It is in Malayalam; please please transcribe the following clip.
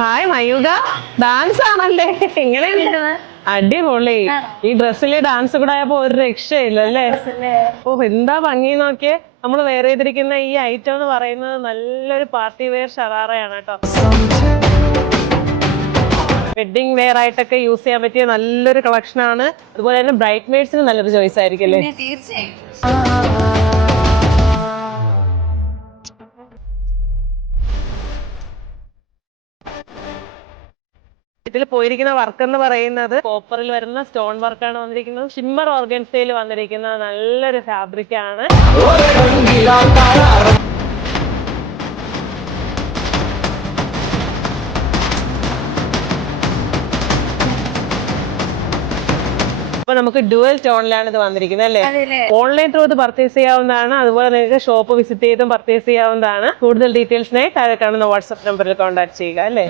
ഹായ് മയൂക, ഡാൻസ് ആണല്ലേ? എങ്ങനെയുണ്ട്? അടിപൊളി. ഈ ഡ്രസ്സില് ഡാൻസ് കൂടെ ആയപ്പോ ഒരു രക്ഷയില്ലല്ലേ? ഓ എന്താ ഭംഗി നോക്കിയേ. നമ്മൾ വേറെ ചെയ്തിരിക്കുന്ന ഈ ഐറ്റം എന്ന് പറയുന്നത് നല്ലൊരു പാർട്ടി വെയർ ഷറാറയാണ് കേട്ടോ. വെഡിങ് വെയർ ആയിട്ടൊക്കെ യൂസ് ചെയ്യാൻ പറ്റിയ നല്ലൊരു കളക്ഷൻ ആണ്. അതുപോലെ തന്നെ ബ്രൈറ്റ് മെയ്ഡ്സിന് നല്ലൊരു ചോയ്സ് ആയിരിക്കും അല്ലേ? ഇതിൽ പോയിരിക്കുന്ന വർക്ക് എന്ന് പറയുന്നത് കോപ്പറിൽ വരുന്ന സ്റ്റോൺ വർക്കാണ് വന്നിരിക്കുന്നത്. ഷിമ്മർ ഓർഗൻസയിൽ വന്നിരിക്കുന്ന നല്ലൊരു ഫാബ്രിക് ആണ്. അപ്പൊ നമുക്ക് ഡുവൽ ടോണിലാണ് ഇത് വന്നിരിക്കുന്നത് അല്ലേ? ഓൺലൈൻ ത്രൂ ഇത് പർച്ചേസ് ചെയ്യാവുന്നതാണ്. അതുപോലെ നിങ്ങൾക്ക് ഷോപ്പ് വിസിറ്റ് ചെയ്തും പർച്ചേസ് ചെയ്യാവുന്നതാണ്. കൂടുതൽ ഡീറ്റെയിൽസിനായി താഴെ കാണുന്ന വാട്സ്ആപ്പ് നമ്പറിൽ കോൺടാക്ട് ചെയ്യുക അല്ലേ?